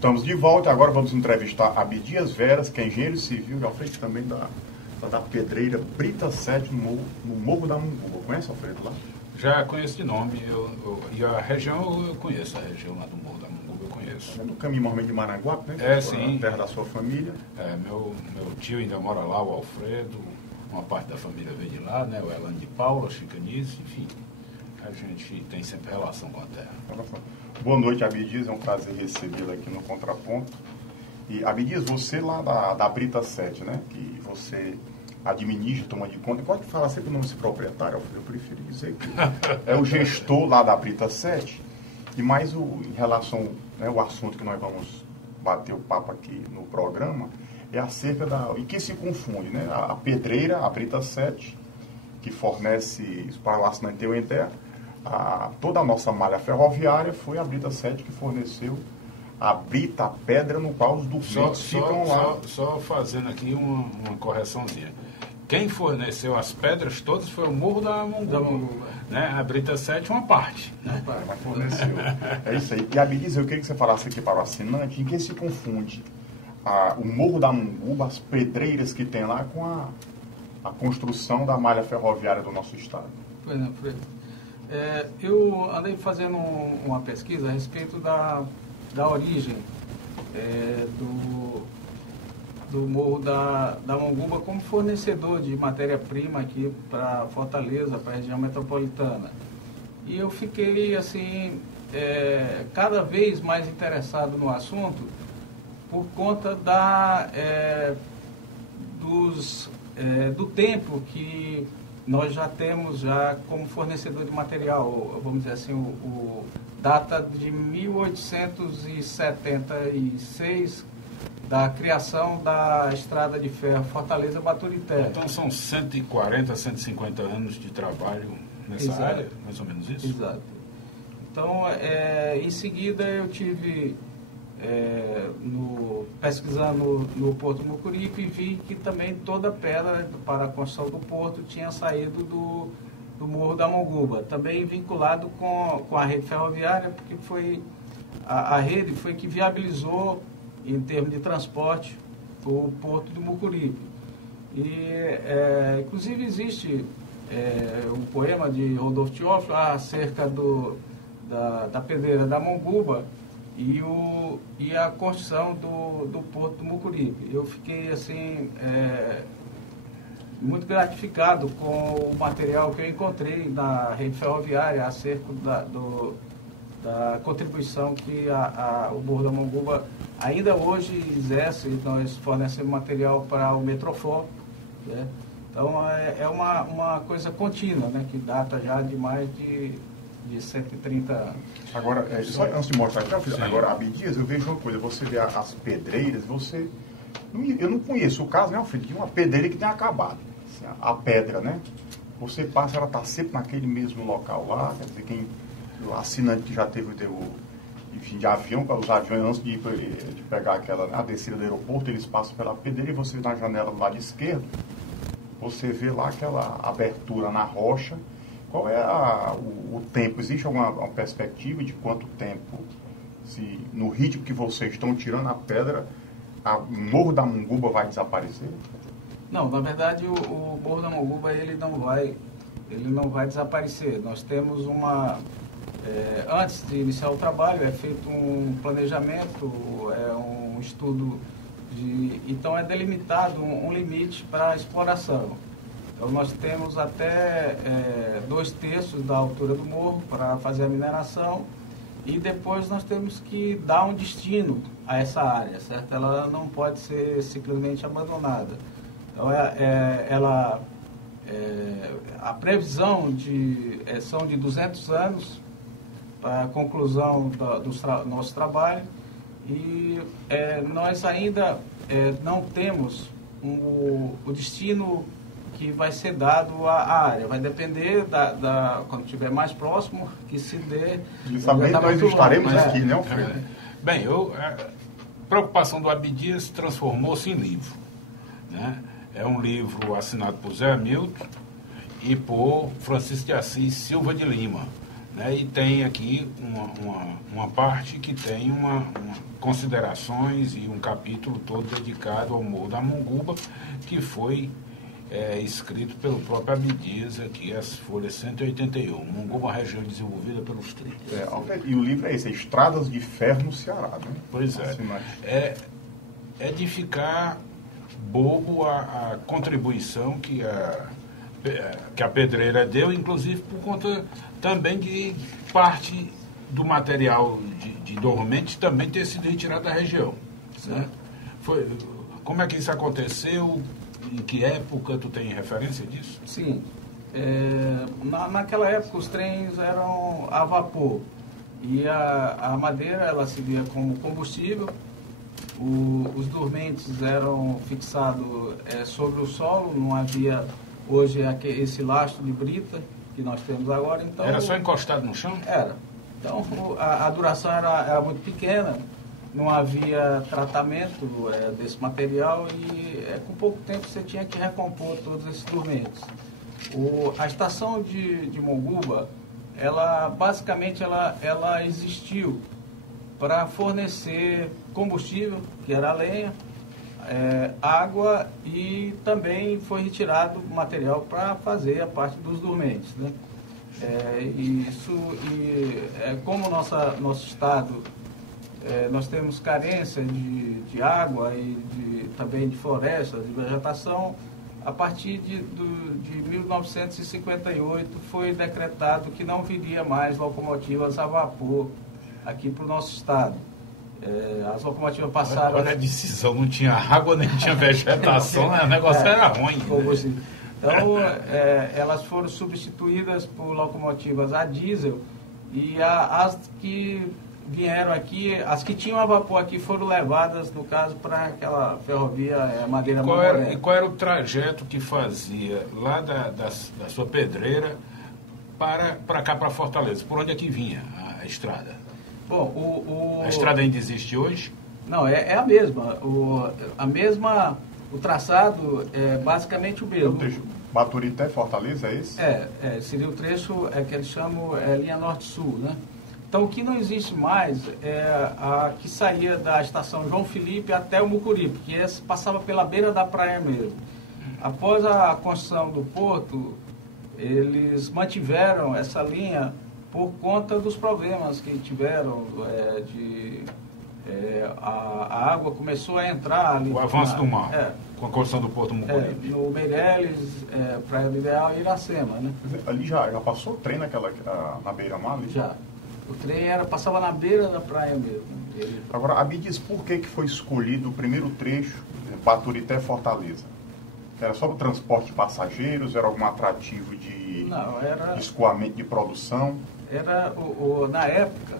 Estamos de volta, agora vamos entrevistar Abdias Veras, que é engenheiro civil e Alfredo também da pedreira Brita 7 no Morro da Munguba. Conhece, Alfredo, lá? Já conheço de nome, e a região eu conheço, a região lá do Morro da Munguba eu conheço. É no caminho normalmente de Maranguape, né? É, sim. Terra da sua família. É, meu tio ainda mora lá, o Alfredo, uma parte da família veio de lá, né? O Elane de Paula, Chicanice, enfim. A gente tem sempre relação com a terra. Boa noite, Abdias, é um prazer recebê-lo aqui no Contraponto. E, Abdias, você lá da Brita 7, né? Que você administra, toma de conta. Pode falar sempre o nome desse proprietário, eu prefiro dizer que é o gestor lá da Brita 7. E mais em relação, né, o assunto que nós vamos bater o papo aqui no programa, é acerca e que se confunde, né? A pedreira, a Brita 7, que fornece para o assinante ter uma ideia, toda a nossa malha ferroviária foi a Brita 7 que forneceu a brita, a pedra no qual os ductos ficam lá. Só fazendo aqui uma correçãozinha. Quem forneceu as pedras todas foi o Morro da Munguba. Né? A Brita 7 uma parte. Né? Mas forneceu. É isso aí. E Abdias, eu queria que você falasse aqui para o assinante em que se confunde o Morro da Munguba, as pedreiras que tem lá com a construção da malha ferroviária do nosso estado. Pois não, Fred. Eu andei fazendo uma pesquisa a respeito da origem do Morro da Munguba como fornecedor de matéria-prima aqui para Fortaleza, para a região metropolitana. E eu fiquei, assim, cada vez mais interessado no assunto por conta do tempo que nós já temos como fornecedor de material, vamos dizer assim, data de 1876, da criação da estrada de ferro Fortaleza-Baturité. Então são 140, 150 anos de trabalho nessa área, mais ou menos isso? Exato. Então, em seguida eu tive pesquisando no Porto Mucuripe e vi que também toda a pedra para a construção do porto tinha saído do Morro da Munguba, também vinculado com a rede ferroviária, porque a rede foi que viabilizou, em termos de transporte, o Porto do Mucuripe. Inclusive existe um poema de Rodolfo Teófilo acerca da pedreira da Munguba e a construção do Porto do Mucuripe. Eu fiquei assim muito gratificado com o material que eu encontrei na rede ferroviária acerca da contribuição que o Morro da Munguba ainda hoje exerce. Nós fornecemos material para o Metrofor, né? Então é uma coisa contínua, né, que data já de mais de 130 anos. Agora, só antes de mostrar aqui, agora, Abdias, eu vejo uma coisa, você vê as pedreiras, eu não conheço o caso, né, Alfredo, de uma pedreira que tem acabado. Assim, a pedra, né? Você passa, ela está sempre naquele mesmo local lá, quer dizer, o assinante que já teve enfim, de avião, para os aviões, antes de pegar a descida do aeroporto, eles passam pela pedreira e você na janela do lado esquerdo, você vê lá aquela abertura na rocha. Qual é o tempo? Existe alguma perspectiva de quanto tempo, no ritmo que vocês estão tirando a pedra, o Morro da Munguba vai desaparecer? Não, na verdade o Morro da Munguba ele não vai desaparecer. Nós temos antes de iniciar o trabalho é feito um planejamento, um estudo então é delimitado um limite para a exploração. Então nós temos até 2/3 da altura do morro para fazer a mineração e depois nós temos que dar um destino a essa área, certo? Ela não pode ser simplesmente abandonada. Então a previsão são de 200 anos para a conclusão do nosso trabalho e nós ainda não temos o destino que vai ser dado à área. Vai depender quando estiver mais próximo, que se dê... Justamente nós estaremos aqui, né, Alfredo? Bem, a preocupação do Abdias transformou-se em livro, né? É um livro assinado por Zé Hamilton e por Francisco de Assis Silva de Lima, né? E tem aqui uma parte que tem considerações e um capítulo todo dedicado ao Morro da Monguba, que foi escrito pelo próprio Abdias aqui, as folhas 181. Monguba, uma região desenvolvida pelos trilhos. E o livro é esse, Estradas de Ferro no Ceará, né? Pois é. É de ficar bobo a contribuição que a pedreira deu, inclusive por conta também de parte do material de dormente também ter sido retirado da região. Né? Como é que isso aconteceu? Em que época tu tem referência disso? Sim. Naquela época os trens eram a vapor e a madeira ela servia como combustível. Os dormentes eram fixados sobre o solo, não havia hoje esse lastro de brita que nós temos agora. Então, era só encostado no chão? Era. Então a duração era muito pequena, não havia tratamento desse material e com pouco tempo você tinha que recompor todos esses dormentes. A estação de Monguba, basicamente ela existiu para fornecer combustível, que era a lenha, água e também foi retirado material para fazer a parte dos dormentes. Né? Como nosso estado, nós temos carência de água e também de florestas, de vegetação, a partir de 1958 foi decretado que não viria mais locomotivas a vapor aqui para o nosso estado. As locomotivas passaram... Olha a decisão, não tinha água, nem tinha vegetação, o negócio era ruim. Então, elas foram substituídas por locomotivas a diesel e as que vieram aqui, as que tinham a vapor aqui foram levadas, no caso, para aquela ferrovia Madeira Mamoré. E qual era o trajeto que fazia lá da sua pedreira para cá, para Fortaleza? Por onde é que vinha a estrada? Bom, a estrada ainda existe hoje? Não, é a mesma. O traçado é basicamente o mesmo. O trecho Baturité, Fortaleza, é esse? Seria o trecho que eles chamam linha norte-sul, né? Então, o que não existe mais é a que saía da estação João Felipe até o Mucuripe, que passava pela beira da praia mesmo. Após a construção do porto, eles mantiveram essa linha por conta dos problemas que tiveram a água começou a entrar ali. O avanço do mar, com a construção do Porto Mucuripe. No Meireles, Praia do Ideal e Iracema, né? Ali já passou o trem na beira-mar? Já. O trem passava na beira da praia mesmo. Agora, a Abdias, por que foi escolhido o primeiro trecho, Baturité-Fortaleza? Era só para o transporte de passageiros? Era algum atrativo de escoamento de produção? Na época,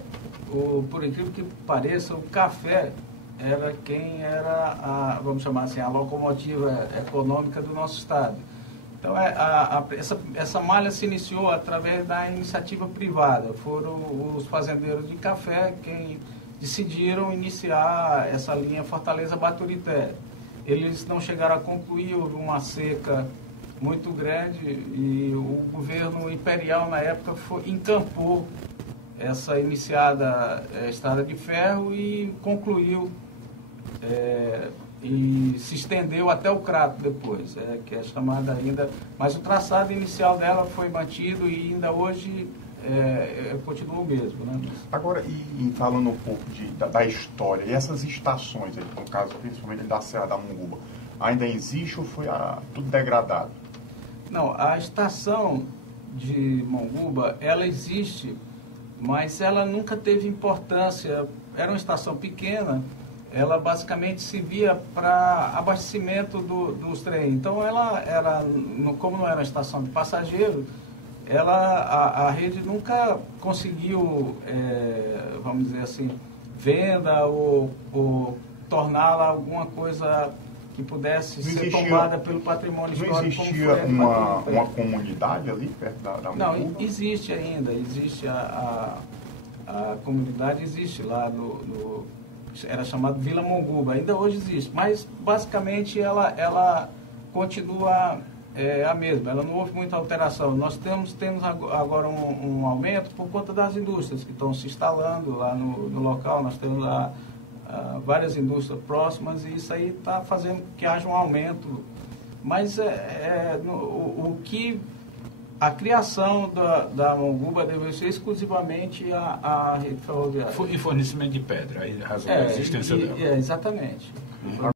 por incrível que pareça, o café era quem era, vamos chamar assim, a locomotiva econômica do nosso estado. Então, essa malha se iniciou através da iniciativa privada. Foram os fazendeiros de café quem decidiram iniciar essa linha Fortaleza-Baturité. Eles não chegaram a concluir, houve uma seca muito grande e o governo imperial, na época, encampou essa iniciada estrada de ferro e concluiu e se estendeu até o Crato depois, que é chamada ainda... Mas o traçado inicial dela foi mantido e ainda hoje continua o mesmo, né? Agora, e falando um pouco da história, e essas estações, no caso principalmente da Serra da Monguba, ainda existe ou foi tudo degradado? Não, a estação de Monguba, ela existe, mas ela nunca teve importância. Era uma estação pequena, ela basicamente servia para abastecimento dos trens. Então, ela era, como não era uma estação de passageiro, a rede nunca conseguiu, vamos dizer assim, venda ou torná-la alguma coisa que pudesse ser tomada pelo patrimônio histórico. Não existia uma comunidade ali perto da Monguba? Não, existe ainda, a comunidade existe lá era chamado Vila Monguba, ainda hoje existe, mas basicamente ela continua é a mesma, ela não houve muita alteração. Nós temos agora um aumento por conta das indústrias que estão se instalando lá no local. Nós temos lá várias indústrias próximas e isso aí está fazendo que haja um aumento. Mas a criação da Monguba deve ser exclusivamente a rede ferroviária. E fornecimento de pedra, aí a razão da existência dela. Exatamente.